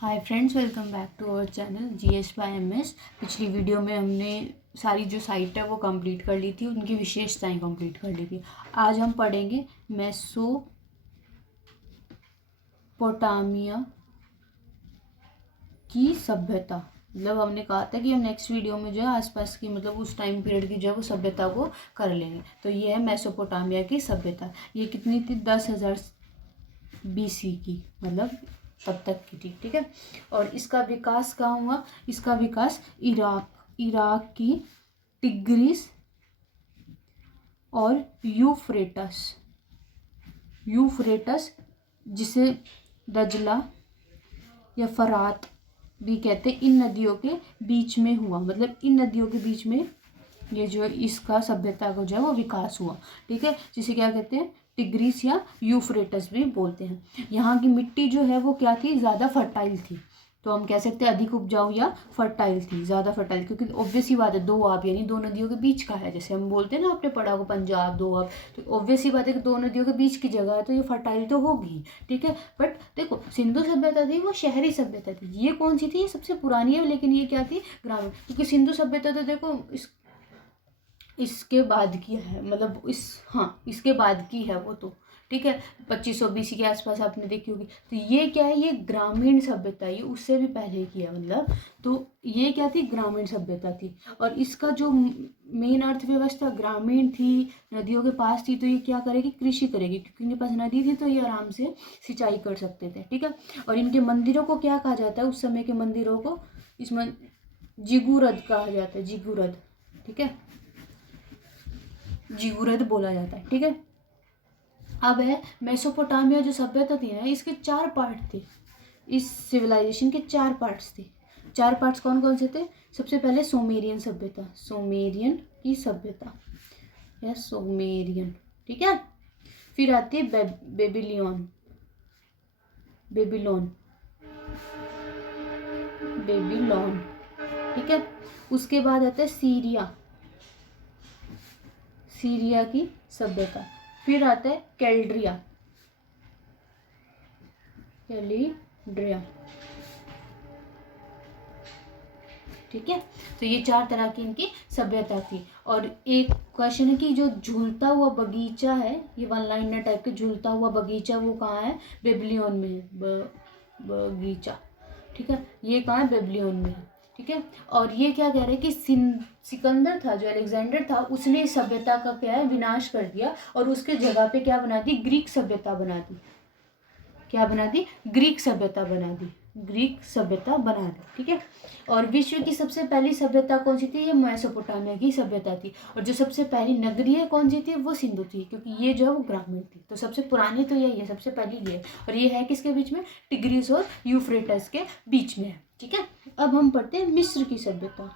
Hi friends, welcome back to our channel GS by MS. पिछली video में हमने सारी जो साइट है वो कंप्लीट कर ली थी, उनकी विशेषताएं कंप्लीट कर ली थी। आज हम पढ़ेंगे मेसोपोटामिया की सभ्यता। मतलब हमने कहा था कि हम नेक्स्ट वीडियो में जो है आसपास की मतलब उस टाइम पीरियड की जो है वो सभ्यता को कर लेंगे। तो ये है मेसोपोटामिया की सभ्यता। ये कितनी थी? 10,000 BC की, मतलब तब तक की थी। ठीक है। और इसका विकास कहाँ हुआ? इसका विकास इराक की टिग्रिस और यूफ्रेटस जिसे दजला या फरात भी कहते हैं, इन नदियों के बीच में हुआ। मतलब इन नदियों के बीच में ये जो है इसका सभ्यता को जो है वो विकास हुआ। ठीक है। जिसे क्या कहते हैं? टिग्रिस या यूफ्रेटस भी बोलते हैं। यहाँ की मिट्टी जो है वो क्या थी? ज़्यादा फर्टाइल थी। तो हम कह सकते हैं अधिक उपजाऊ या फर्टाइल थी, ज़्यादा फर्टाइल, क्योंकि ऑब्वियस ही बात है, दो आब यानी दो नदियों के बीच का है। जैसे हम बोलते हैं ना, आपने पढ़ा होगा पंजाब दो आब, तो ऑब्वियस ही बात है कि दो नदियों के बीच की जगह है तो ये फर्टाइल तो होगी। ठीक है। बट देखो, सिंधु सभ्यता थी वो शहरी सभ्यता थी। ये कौन सी थी? ये सबसे पुरानी है, लेकिन ये क्या थी? ग्रामीण। क्योंकि सिंधु सभ्यता तो देखो इसके बाद की है, मतलब इसके बाद की है वो तो। ठीक है। 2500 BC के आसपास आपने देखी होगी। तो ये क्या है? ये ग्रामीण सभ्यता, ये उससे भी पहले की है मतलब। तो ये क्या थी? ग्रामीण सभ्यता थी। और इसका जो मेन अर्थव्यवस्था ग्रामीण थी, नदियों के पास थी। तो ये क्या करेगी? कृषि करेगी, क्योंकि इनके पास नदी थी तो ये आराम से सिंचाई कर सकते थे। ठीक है। और इनके मंदिरों को क्या कहा जाता है? उस समय के मंदिरों को इसमें जिगुरद कहा जाता है। जिगुरद। ठीक है। जिगुरद बोला जाता है। ठीक है। अब है मेसोपोटामिया जो सभ्यता थी ना, इसके 4 पार्ट थे। इस सिविलाइजेशन के 4 पार्ट्स थे। 4 पार्ट्स कौन कौन से थे? सबसे पहले सोमेरियन सभ्यता, सोमेरियन की सभ्यता या सोमेरियन। ठीक है। फिर आती है बेबीलोन, बेबीलोन, बेबीलोन। ठीक है। उसके बाद आता है सीरिया, सीरिया की सभ्यता। फिर आता है कैल्ड्रिया, कैलिड्रिया। ठीक है। तो ये 4 तरह की इनकी सभ्यता थी। और एक क्वेश्चन है कि जो झूलता हुआ बगीचा है, ये वन लाइनर टाइप के झूलता हुआ बगीचा, वो कहाँ है? बेबीलोन में है। बगीचा। ठीक है। ये कहाँ है? बेबीलोन में है। ठीक है। और ये क्या कह रहे हैं कि सिकंदर था, जो अलेक्जेंडर था, उसने इस सभ्यता का क्या है? विनाश कर दिया। और उसके जगह पे क्या बना दी? ग्रीक सभ्यता बना दी। क्या बना दी? ग्रीक सभ्यता बना दी। ग्रीक सभ्यता बना दी। ठीक है। और विश्व की सबसे पहली सभ्यता कौन सी थी? ये मेसोपोटामिया की सभ्यता थी। और जो सबसे पहली नगरीय कौन सी थी? वो सिंधु थी, क्योंकि ये जो है वो ग्रामीण थी। तो सबसे पुरानी तो यही है, सबसे पहली ये। और ये है किसके बीच में? टिग्रिस और यूफ्रेटस के बीच में है। ठीक है। अब हम पढ़ते हैं मिस्र की सभ्यता।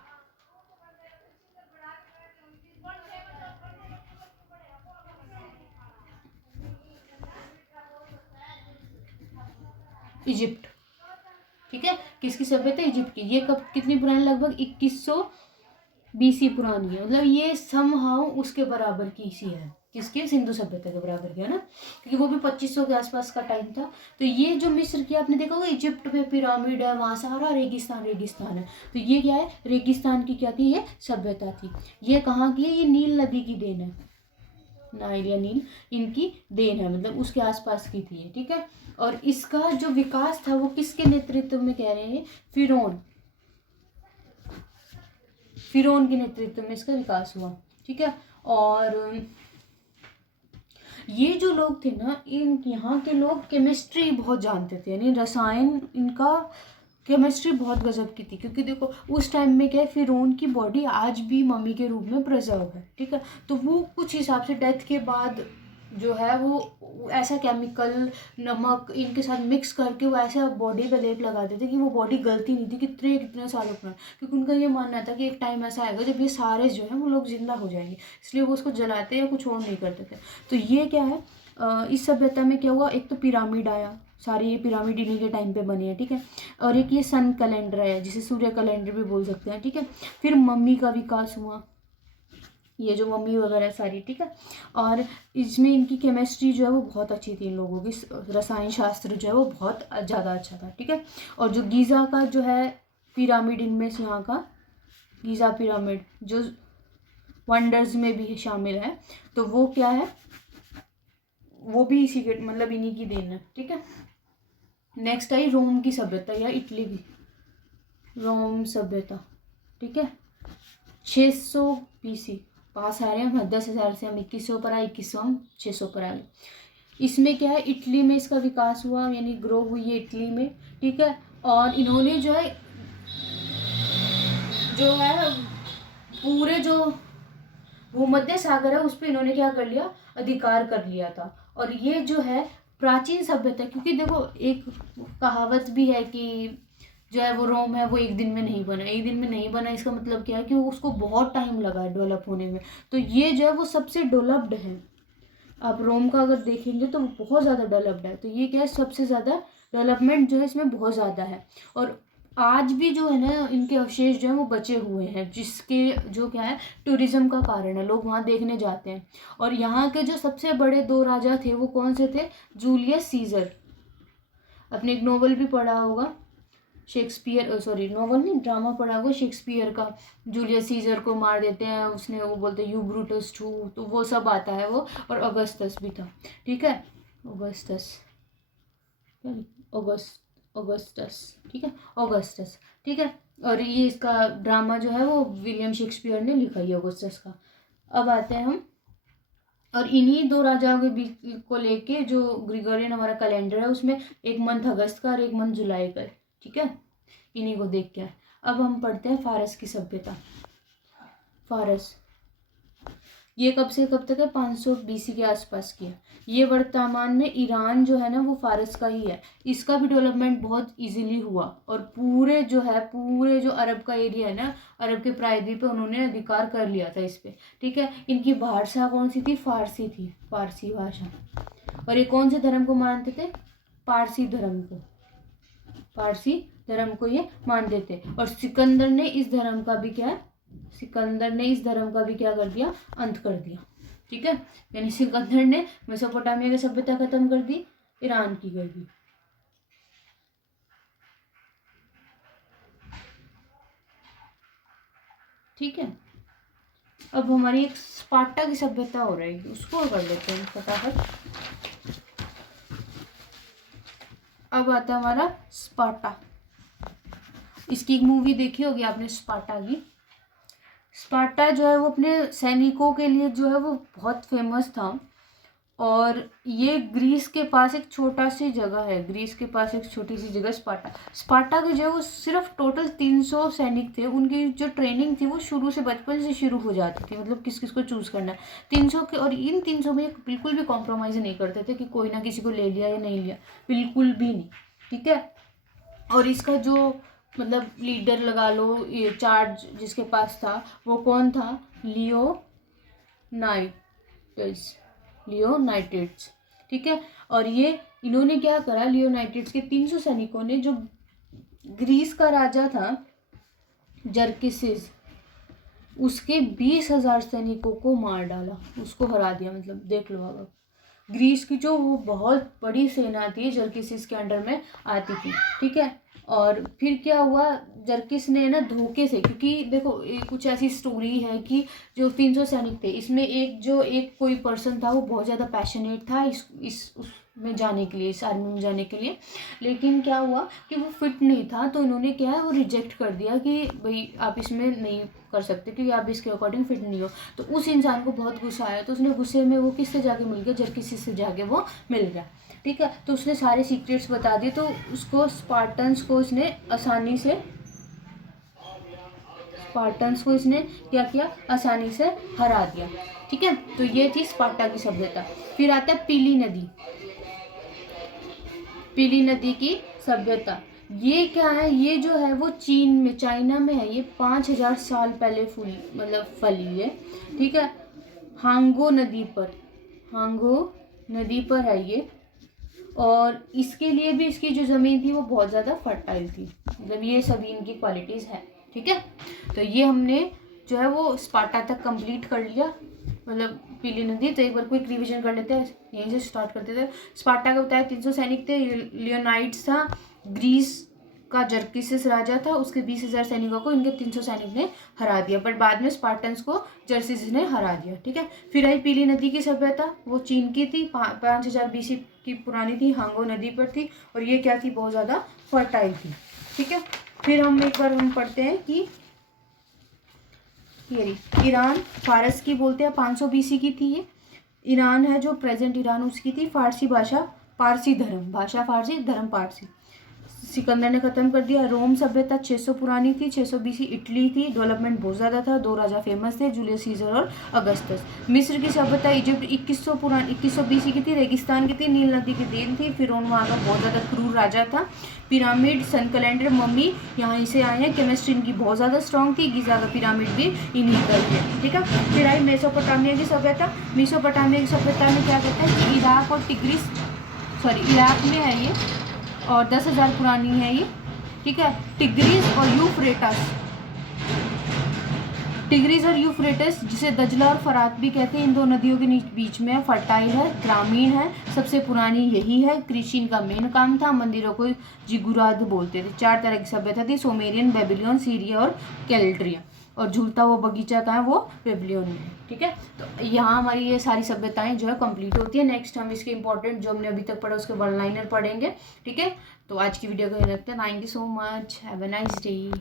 इजिप्ट। ठीक है। किसकी सभ्यता? इजिप्ट की। ये कब कितनी पुरानी? लगभग 2100 BC पुरानी है। मतलब ये समहाउ उसके बराबर की सी है। किसके? सिंधु सभ्यता के बराबर की है ना, क्योंकि वो भी 2500 के आसपास का टाइम था। तो ये जो मिस्र की, आपने देखा होगा इजिप्ट में पिरामिड है, वहाँ सारा रेगिस्तान रेगिस्तान है। तो ये क्या है? रेगिस्तान की क्या थी? ये सभ्यता थी। ये कहाँ की है? ये नील नदी की देन है। नाइल या नील इनकी देन है, मतलब उसके आसपास की थी ये। ठीक है। और इसका जो विकास था वो किसके नेतृत्व में कह रहे हैं? फिरौन के नेतृत्व में इसका विकास हुआ। ठीक है। और ये जो लोग थे ना, इन यहाँ के लोग केमिस्ट्री बहुत जानते थे, यानी रसायन, इनका केमिस्ट्री बहुत गजब की थी। क्योंकि देखो उस टाइम में क्या है, फिरौन की बॉडी आज भी मम्मी के रूप में प्रिजर्व है। ठीक है। तो वो कुछ हिसाब से डेथ के बाद जो है वो ऐसा केमिकल, नमक इनके साथ मिक्स करके वो ऐसा बॉडी पे लेप लगा देते कि वो बॉडी गलती नहीं थी कितने सालों पुराना। क्योंकि उनका ये मानना था कि एक टाइम ऐसा आएगा जब ये सारे जो है वो लोग जिंदा हो जाएंगे, इसलिए वो उसको जलाते या कुछ और नहीं करते थे। तो ये क्या है, इस सभ्यता में क्या हुआ? एक तो पिरामिड आया, सारे ये पिरामिड इन्हीं के टाइम पे बने हैं। ठीक है। और एक ये सन कैलेंडर है, जिसे सूर्य कैलेंडर भी बोल सकते हैं। ठीक है। फिर मम्मी का विकास हुआ। ये जो मम्मी वगैरह सारी, ठीक है। और इसमें इनकी केमिस्ट्री जो है वो बहुत अच्छी थी, इन लोगों की रसायन शास्त्र जो है वो बहुत ज़्यादा अच्छा था, ठीक है। और जो गीज़ा का जो है पिरामिड, इनमें से यहाँ का गीज़ा पिरामिड जो वंडर्स में भी शामिल है, तो वो क्या है, वो भी इसी के मतलब इन्हीं की देन है, ठीक है। नेक्स्ट आई रोम की सभ्यता या इटली की रोम सभ्यता, ठीक है। 600 BC पास आ रहे हैं हम, 10,000 से हम 2100 पर आए, 2100 हम 600 पर आ गए। इसमें क्या है, इटली में इसका विकास हुआ, यानी ग्रो हुई है इटली में, ठीक है। और इन्होंने जो है पूरे जो भूमध्य सागर है उस पर इन्होंने क्या कर लिया, अधिकार कर लिया था। और ये जो है प्राचीन सभ्यता, क्योंकि देखो एक कहावत भी है कि जो है वो रोम है वो एक दिन में नहीं बना, एक दिन में नहीं बना, इसका मतलब क्या है कि उसको बहुत टाइम लगा है डेवलप होने में। तो ये जो है वो सबसे डेवलप्ड है। आप रोम का अगर देखेंगे तो वो बहुत ज़्यादा डेवलप्ड है, तो ये क्या है, सबसे ज़्यादा डेवलपमेंट जो है इसमें बहुत ज़्यादा है। और आज भी जो है ना इनके अवशेष जो है वो बचे हुए हैं, जिसके जो क्या है टूरिज्म का कारण है, लोग वहाँ देखने जाते हैं। और यहाँ के जो सबसे बड़े 2 राजा थे वो कौन से थे, जूलियस सीजर। आपने एक नोवेल भी पढ़ा होगा शेक्सपियर, सॉरी नोवेल नहीं, ड्रामा पढ़ा होगा शेक्सपियर का, जूलियस सीजर को मार देते हैं उसने, वो बोलते हैं यू ब्रूटस टू, तो वो सब आता है वो। और अगस्तस भी था, ठीक है, ऑगस्टस, ठीक है, ऑगस्टस, ठीक है। और ये इसका ड्रामा जो है वो विलियम शेक्सपियर ने लिखा है ऑगस्टस का। अब आते हैं हम, और इन्हीं 2 राजाओं के बीच को लेके जो ग्रिगोरियन हमारा कैलेंडर है उसमें एक मंथ अगस्त का और एक मंथ जुलाई का, ठीक है। इन्हीं को देख के अब हम पढ़ते हैं फारस की सभ्यता। फारस ये कब से कब तक है, 500 BC के आसपास की है। ये वर्तमान में ईरान जो है ना वो फारस का ही है। इसका भी डेवलपमेंट बहुत इजीली हुआ, और पूरे जो अरब का एरिया है ना, अरब के प्रायद्वीप पे उन्होंने अधिकार कर लिया था इस पे, ठीक है। इनकी भाषा कौन सी थी, फारसी थी, फारसी भाषा। और ये कौन से धर्म को मानते थे, पारसी धर्म को, पारसी धर्म को ये मानते थे। और सिकंदर ने इस धर्म का भी क्या कर दिया, अंत कर दिया, ठीक है। यानी सिकंदर ने मेसोपोटामिया की सभ्यता खत्म कर दी, ईरान की कर दी, ठीक है। अब हमारी एक स्पार्टा की सभ्यता हो रही है, उसको कर लेते हैं फटाफट। अब आता है हमारा स्पार्टा। इसकी एक मूवी देखी होगी आपने, स्पार्टा की। स्पार्टा जो है वो अपने सैनिकों के लिए जो है वो बहुत फेमस था। और ये ग्रीस के पास एक छोटा सी जगह है, ग्रीस के पास एक छोटी सी जगह स्पार्टा के जो है वो सिर्फ टोटल 300 सैनिक थे। उनकी जो ट्रेनिंग थी वो शुरू से बचपन से शुरू हो जाती थी, मतलब किस किस को चूज़ करना है 300 के। और इन 300 में बिल्कुल भी कॉम्प्रोमाइज़ नहीं करते थे कि कोई ना किसी को ले लिया या नहीं लिया, बिल्कुल भी नहीं, ठीक है। और इसका जो मतलब लीडर लगा लो, ये चार्ज जिसके पास था वो कौन था, लियोनाइटिड्स, ठीक है। और ये इन्होंने क्या करा, लियोनाइटिड्स के 300 सैनिकों ने, जो ग्रीस का राजा था जर्किसिस, उसके 20,000 सैनिकों को मार डाला, उसको हरा दिया। मतलब देख लो अब ग्रीस की जो वो बहुत बड़ी सेना थी जर्किसिस के अंडर में आती थी, ठीक है। और फिर क्या हुआ, जर्किस ने ना धोखे से, क्योंकि देखो कुछ ऐसी स्टोरी है कि जो 300 सैनिक थे इसमें एक कोई पर्सन था वो बहुत ज़्यादा पैशनेट था उसमें जाने के लिए, इस आर्मी में जाने के लिए। लेकिन क्या हुआ कि वो फिट नहीं था, तो इन्होंने क्या है वो रिजेक्ट कर दिया कि भाई आप इसमें नहीं कर सकते क्योंकि आप इसके अकॉर्डिंग फिट नहीं हो। तो उस इंसान को बहुत गुस्सा आया, तो उसने गुस्से में वो किससे जाके मिल गया, जर्किसिस से जाके वो मिल गया, ठीक है। तो उसने सारे सीक्रेट्स बता दिए, तो उसको स्पार्टन्स को इसने क्या किया, आसानी से हरा दिया, ठीक है। तो ये थी स्पार्टा की सभ्यता। फिर आता है पीली नदी की सभ्यता। ये क्या है, ये जो है वो चाइना में है। ये 5,000 साल पहले फैली है, ठीक है। हांगो नदी पर है ये। और इसके लिए भी इसकी जो ज़मीन थी वो बहुत ज़्यादा फर्टाइल थी, मतलब ये सभी इनकी क्वालिटीज़ है, ठीक है। तो ये हमने जो है वो स्पार्टा तक कंप्लीट कर लिया, मतलब पीली नदी। तो एक बार क्विक रिवीजन कर लेते हैं, यहीं से स्टार्ट करते थे। स्पार्टा का बताया 300 सैनिक थे, लियोनाइड्स था, ग्रीस का जर्किसिस राजा था, उसके 20,000 सैनिकों को इनके 300 सैनिक ने हरा दिया, बट बाद में स्पार्टन्स को जर्किसिस ने हरा दिया, ठीक है। फिर आई पीली नदी की सभ्यता, वो चीन की थी, 5000 BC की पुरानी थी, हांगो नदी पर थी, और ये क्या थी, बहुत ज़्यादा फर्टाइल थी, ठीक है। फिर हम एक बार हम पढ़ते हैं कि ये ईरान फारस की बोलते हैं, 500 BC की थी ये। ईरान है जो प्रेजेंट ईरान, उसकी थी। फारसी भाषा, पारसी धर्म, भाषा फारसी, धर्म पारसी, सिकंदर ने खत्म कर दिया। रोम सभ्यता 600 पुरानी थी, 600 BC इटली थी, डेवलपमेंट बहुत ज़्यादा था, 2 राजा फेमस थे, जूलियस सीजर और अगस्टस। मिस्र की सभ्यता इजिप्ट 2100 BC की थी, रेगिस्तान की थी, नील नदी की देन थी, फिर वहाँ का बहुत ज़्यादा क्रूर राजा था। पिरामिड, सन कैलेंडर, मम्मी यहाँ से आए हैं। केमिस्ट्री इनकी बहुत ज़्यादा स्ट्रॉन्ग थी, गीज़ा का पिरामिड भी इन्हीं का ही है, ठीक है। फिर आई मेसोपोटामिया की सभ्यता। मेसोपोटामिया की सभ्यता में क्या कहते हैं कि इराक और इराक में है ये, और 10,000 पुरानी है ये, ठीक है। टिग्रीज और यूफ्रेटस जिसे दजला और फरात भी कहते हैं, इन दो नदियों के बीच में फर्टाइल है, ग्रामीण है, सबसे पुरानी यही है। कृषि इनका मेन काम था, मंदिरों को जिगुरात बोलते थे। 4 तरह की सभ्यता थी, सुमेरियन, बेबीलोन, सीरिया और कैलेंड्रिया, और झूलता हुआ बगीचा का है वो बेबीलोन में, ठीक है। तो यहाँ हमारी ये सारी सभ्यताएं जो है कंप्लीट होती है। नेक्स्ट हम इसके इंपॉर्टेंट जो हमने अभी तक पढ़ा उसके वन लाइनर पढ़ेंगे, ठीक है। तो आज की वीडियो को रखते हैं। Thank you so much, have a nice day.